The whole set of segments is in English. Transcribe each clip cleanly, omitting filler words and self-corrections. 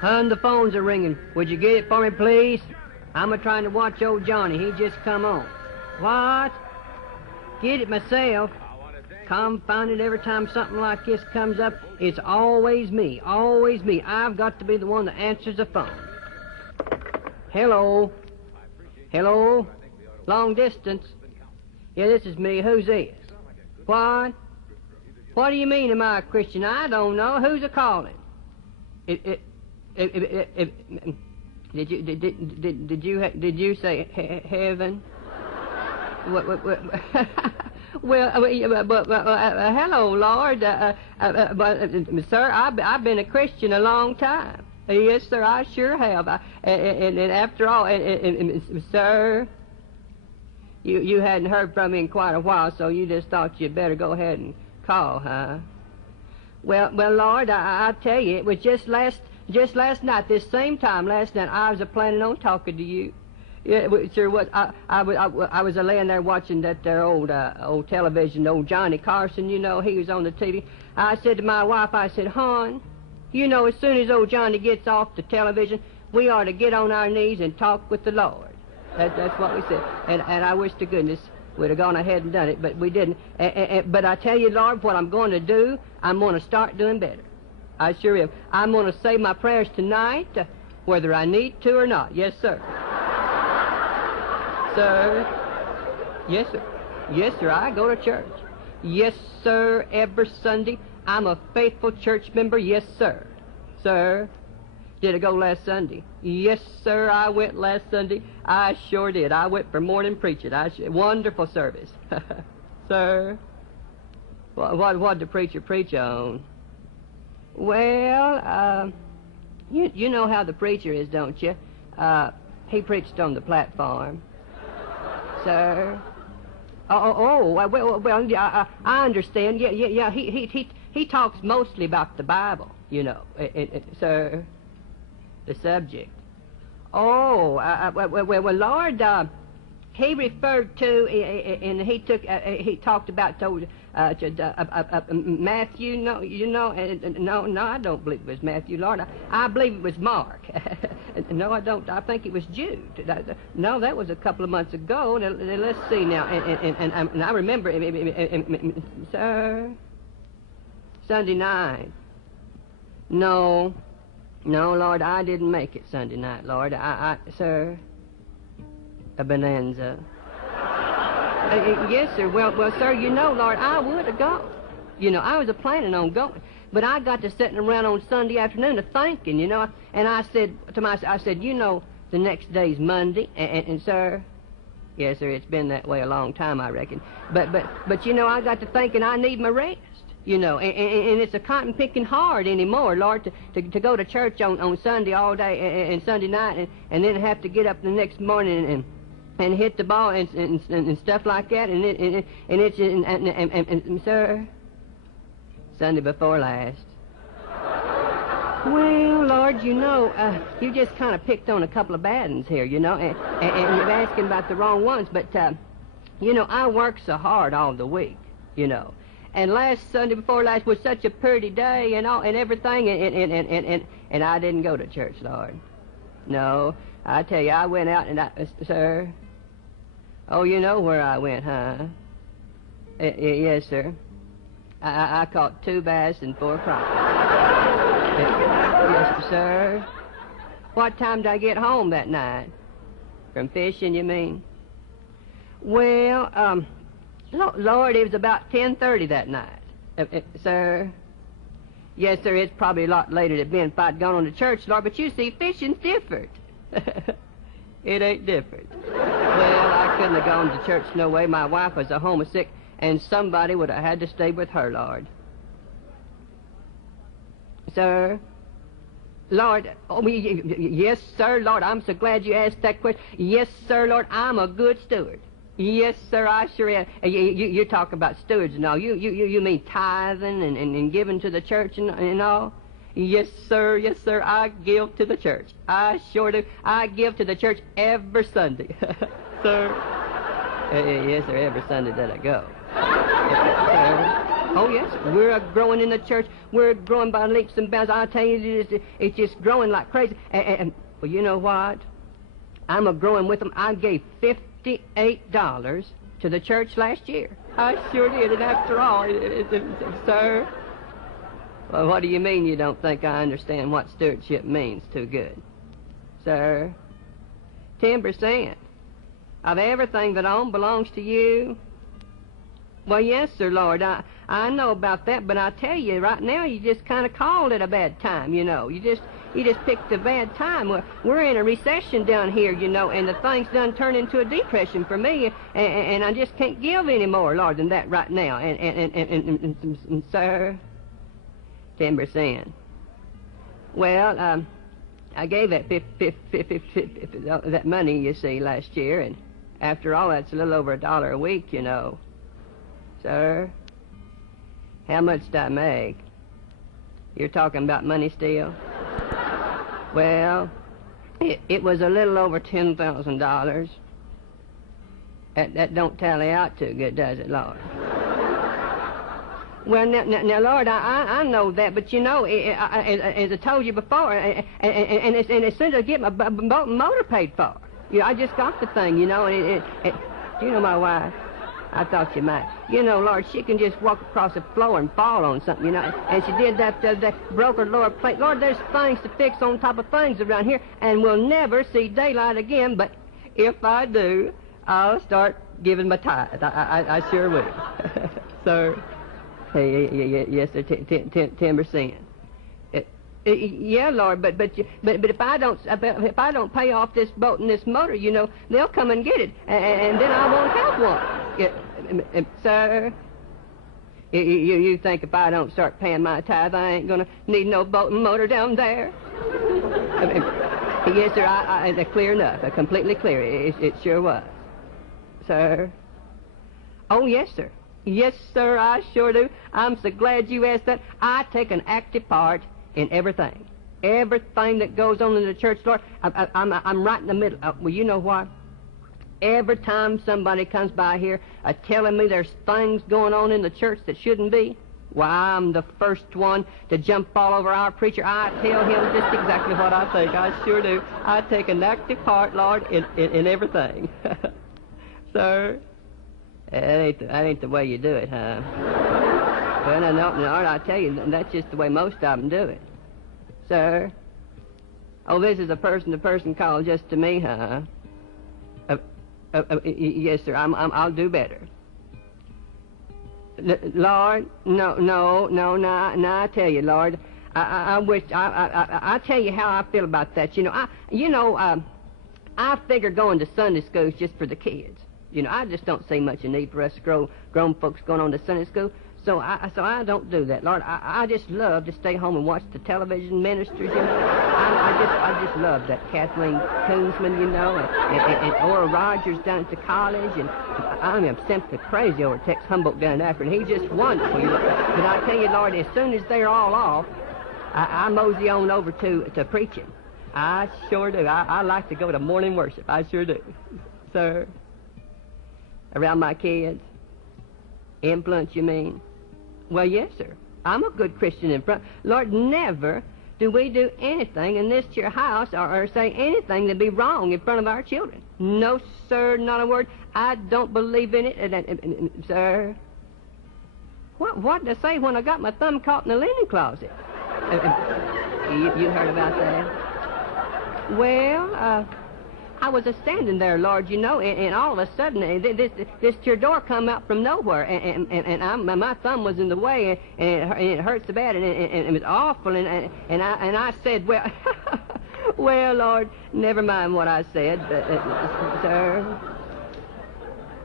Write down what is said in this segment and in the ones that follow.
Hun, the phones are ringing. Would you get it for me, please? I'm a-trying to watch old Johnny. He just come on. What? Get it myself. Confound it, every time something like this comes up, it's always me, always me. I've got to be the one that answers the phone. Hello? Hello? Long distance? Yeah, this is me. Who's this? What? What do you mean, am I a Christian? I don't know. Who's a-calling? Did you say heaven? Well, hello, Lord. Sir, I've been a Christian a long time. Yes, sir, I sure have. And after all, sir, you hadn't heard from me in quite a while, so you just thought you'd better go ahead and call, huh? Well, Lord, I tell you, it was just last night, this same time last night, I was planning on talking to you. Yeah, it sure was. I was laying there watching that there old television, old Johnny Carson, you know, he was on the TV. I said to my wife, I said, hon, you know, as soon as old Johnny gets off the television, we ought to get on our knees and talk with the Lord. That's what we said. And I wish to goodness we'd have gone ahead and done it, but we didn't. But I tell you, Lord, what I'm going to do, I'm going to start doing better. I sure am. I'm going to say my prayers tonight, whether I need to or not. Yes, sir. Sir? Yes, sir. Yes, sir, I go to church. Yes, sir, every Sunday. I'm a faithful church member. Yes, sir. Sir? Did I go last Sunday? Yes, sir, I went last Sunday. I sure did. I went for morning preaching. Wonderful service. Sir? What did the preacher preach on? Well, you know how the preacher is, don't you? He preached on the platform. Sir? Well, yeah, I understand. Yeah. He talks mostly about the Bible, you know. Sir, the subject. Oh, well, Lord, he referred to, and he talked about Matthew. No, no, I don't believe it was Matthew, Lord. I believe it was Mark. No, I don't. I think it was Jude. No, that was a couple of months ago. Now, let's see now. And I remember, sir, Sunday night. No, Lord, I didn't make it Sunday night, Lord. Sir, a bonanza. Yes, sir. Well, sir, you know, Lord, I would have gone. You know, I was planning on going. But I got to sitting around on Sunday afternoon thinking, you know, and I said to myself, you know, the next day's Monday, and sir, yes, sir, it's been that way a long time, I reckon. But you know, I got to thinking I need my rest, you know, and it's a cotton picking hard anymore, Lord, to go to church on Sunday all day and Sunday night, and then have to get up the next morning and hit the ball and stuff like that, and sir, Sunday before last. Well, Lord, you know, you just kind of picked on a couple of bad ones here, you know, and you're asking about the wrong ones, but, you know, I work so hard all the week, you know, and last Sunday before last was such a pretty day and all and everything, and I didn't go to church, Lord. No, I tell you, I went out and sir, oh, you know where I went, huh? Yes, sir. I caught 2 bass and 4 crappie. Yes, sir. What time did I get home that night? From fishing, you mean? Well, Lord, it was about 10:30 that night. Sir? Yes, sir, it's probably a lot later than been if I'd gone on to church, Lord, but you see, fishing's different. It ain't different. Well, I couldn't have gone to church no way. My wife was a homesick, and somebody would have had to stay with her, Lord. Sir? Lord, oh, yes, sir, Lord, I'm so glad you asked that question. Yes, sir, Lord, I'm a good steward. Yes, sir, I sure am. You talk about stewards and all. You mean tithing and giving to the church and all? Yes, sir, I give to the church. I sure do. I give to the church every Sunday. Sir? Yes, sir, every Sunday that I go. Sir? Oh, yes, we're growing in the church. We're growing by leaps and bounds. I tell you, it's just growing like crazy. And well, you know what? I'm a-growing with them. I gave $58 to the church last year. I sure did, and after all, sir... Well, what do you mean you don't think I understand what stewardship means too good? Sir, 10% of everything that I own belongs to you. Well, yes, sir, Lord, I know about that, but I tell you, right now, you just kind of called it a bad time, you know. You just picked a bad time. We're in a recession down here, you know, and the thing's done turned into a depression for me, and I just can't give any more, Lord, than that right now. And sir, 10%. Well, I gave that that money, you see, last year, and after all, that's a little over $1 a week, you know. Sir, how much did I make? You're talking about money still? Well, it was a little over $10,000. That don't tally out too good, does it, Lord? Well, now, Lord, I know that, but you know, as I told you before, and as soon as I get my boat and motor paid for, you know, I just got the thing, you know, and you know my wife. I thought you might. You know, Lord, she can just walk across the floor and fall on something, you know. And she did that, broke her lower plate. Lord, there's things to fix on top of things around here, and we'll never see daylight again. But if I do, I'll start giving my tithe. I sure will. Sir, hey, yes, sir, 10%. Yeah, Lord, but if I don't pay off this boat and this motor, you know, they'll come and get it, and then I won't have one. Sir, you think if I don't start paying my tithe, I ain't gonna need no boat and motor down there? Yes, sir, clear enough, completely clear. It sure was, sir. Oh, yes, sir. Yes, sir, I sure do. I'm so glad you asked that. I take an active part in everything that goes on in the church, Lord. I'm right in the middle. Well, you know what? Every time somebody comes by here telling me there's things going on in the church that shouldn't be, why, I'm the first one to jump all over our preacher. I tell him just exactly what I think. I sure do. I take an active part, Lord, in everything. Sir, that ain't the way you do it, huh? Well, no, Lord, I tell you, that's just the way most of them do it. Sir? Oh, this is a person-to-person call just to me, huh? Yes, sir, I'll do better. Lord, no, I tell you, Lord, I wish, I tell you how I feel about that. You know, I figure going to Sunday school is just for the kids. You know, I just don't see much of need for us grown folks going on to Sunday school. So I don't do that, Lord. I just love to stay home and watch the television ministers. You know, I just love that Kathleen Koonsman, you know, and Oral Rogers down at the college, and I'm simply crazy over Tex Humboldt down in Akron. He's just wonderful, you know. But I tell you, Lord, as soon as they're all off, I mosey on over to preaching. I sure do. I like to go to morning worship. I sure do, sir. Around my kids. Influence, you mean? Well, yes, sir. I'm a good Christian in front. Lord, never do we do anything in this here house or say anything that'd be wrong in front of our children. No, sir, not a word. I don't believe in it, sir. What did I say when I got my thumb caught in the linen closet? You heard about that? Well, I was a-standing there, Lord, you know, and all of a sudden, this here door come out from nowhere, and my thumb was in the way, and it hurt so bad, and it was awful, and I said, well, well, Lord, never mind what I said, but, sir,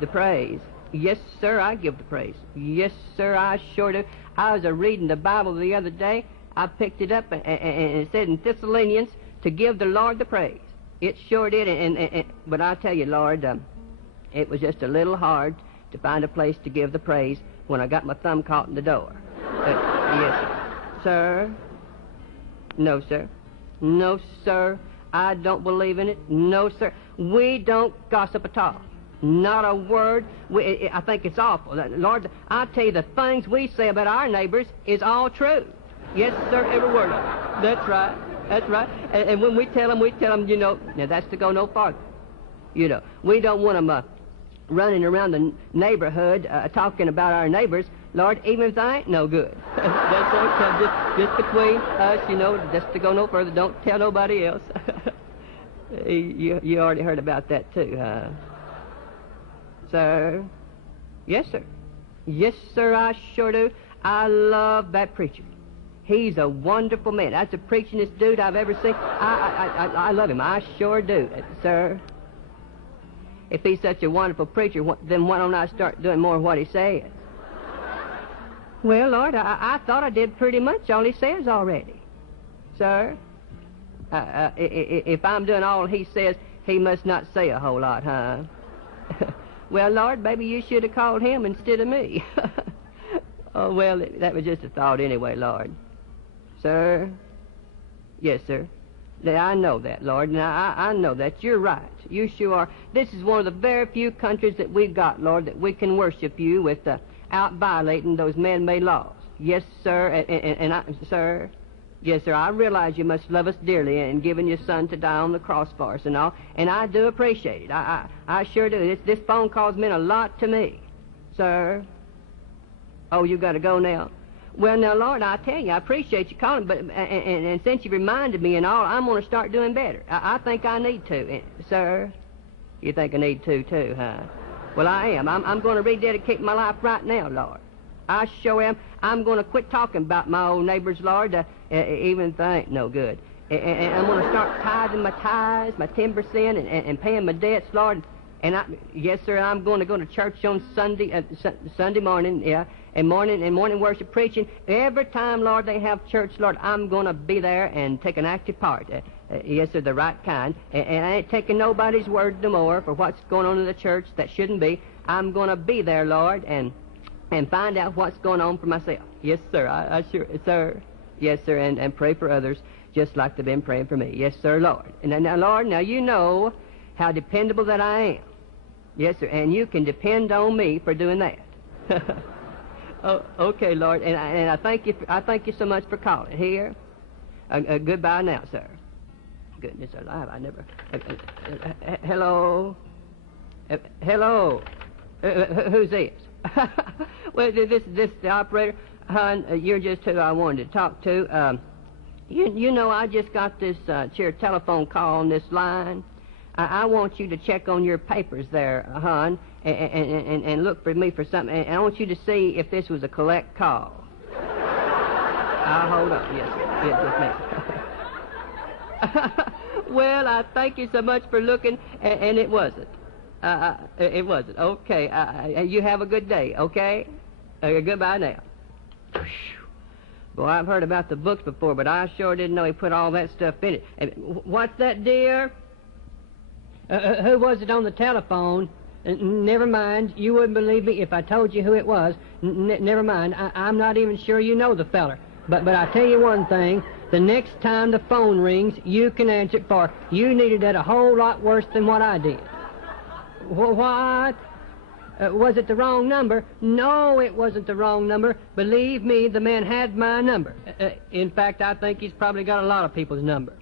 the praise. Yes, sir, I give the praise. Yes, sir, I sure do. I was reading the Bible the other day. I picked it up, and it said in Thessalonians to give the Lord the praise. It sure did, but I tell you, Lord, it was just a little hard to find a place to give the praise when I got my thumb caught in the door. Yes, sir. No, sir. No, sir. I don't believe in it. No, sir. We don't gossip at all. Not a word. I think it's awful. Lord, I tell you, the things we say about our neighbors is all true. Yes, sir, every word of it. That's right. That's right. And when we tell them, you know, now that's to go no farther. You know, we don't want them running around the neighborhood talking about our neighbors, Lord, even if they ain't no good. That's okay. Just between us, you know, just to go no further. Don't tell nobody else. You already heard about that too, huh? Sir? Yes, sir. Yes, sir, I sure do. I love that preacher. He's a wonderful man. That's the preachingest dude I've ever seen. I love him. I sure do, sir. If he's such a wonderful preacher, then why don't I start doing more of what he says? Well, Lord, I thought I did pretty much all he says already. Sir, if I'm doing all he says, he must not say a whole lot, huh? Well, Lord, maybe you should have called him instead of me. Oh, well, that was just a thought anyway, Lord. Sir? Yes, sir. I know that, Lord, and I know that. You're right. You sure are. This is one of the very few countries that we've got, Lord, that we can worship you without violating those man-made laws. Yes, sir, sir. Yes, sir, I realize you must love us dearly in giving your son to die on the cross for us and all, and I do appreciate it. I sure do. This phone call's meant a lot to me. Sir? Oh, you got to go now? Well, now, Lord, I tell you, I appreciate you calling, but and since you reminded me and all, I'm going to start doing better. I think I need to. Sir? You think I need to, too, huh? Well, I am. I'm going to rededicate my life right now, Lord. I sure am. I'm going to quit talking about my old neighbors, Lord, even if they ain't no good. And I'm going to start tithing my tithes, my 10%, and paying my debts, Lord. And yes, sir, I'm going to go to church on Sunday morning, yeah, and morning worship preaching. Every time, Lord, they have church, Lord, I'm going to be there and take an active part. Yes, sir, the right kind. And I ain't taking nobody's word no more for what's going on in the church that shouldn't be. I'm going to be there, Lord, and find out what's going on for myself. Yes, sir, I sure, sir. Yes, sir, and pray for others just like they've been praying for me. Yes, sir, Lord. And now, Lord, now you know how dependable that I am. Yes, sir, and you can depend on me for doing that. Oh, okay, Lord, and I thank you. I thank you so much for calling. Here, goodbye now, sir. Goodness alive, I never. Hello, hello. Who's this? Well, this the operator. Hon, you're just who I wanted to talk to. You know, I just got this telephone call on this line. I want you to check on your papers there, hon, and look for me for something. And I want you to see if this was a collect call. Hold on. Yes, well, I thank you so much for looking, and it wasn't. It wasn't. Okay. You have a good day, okay? Goodbye now. Boy, I've heard about the books before, but I sure didn't know he put all that stuff in it. What's that, dear? Who was it on the telephone? Never mind. You wouldn't believe me if I told you who it was. Never mind. I'm not even sure you know the feller. But I tell you one thing. The next time the phone rings, you can answer it, for you needed that a whole lot worse than what I did. What? Was it the wrong number? No, it wasn't the wrong number. Believe me, the man had my number. In fact, I think he's probably got a lot of people's number.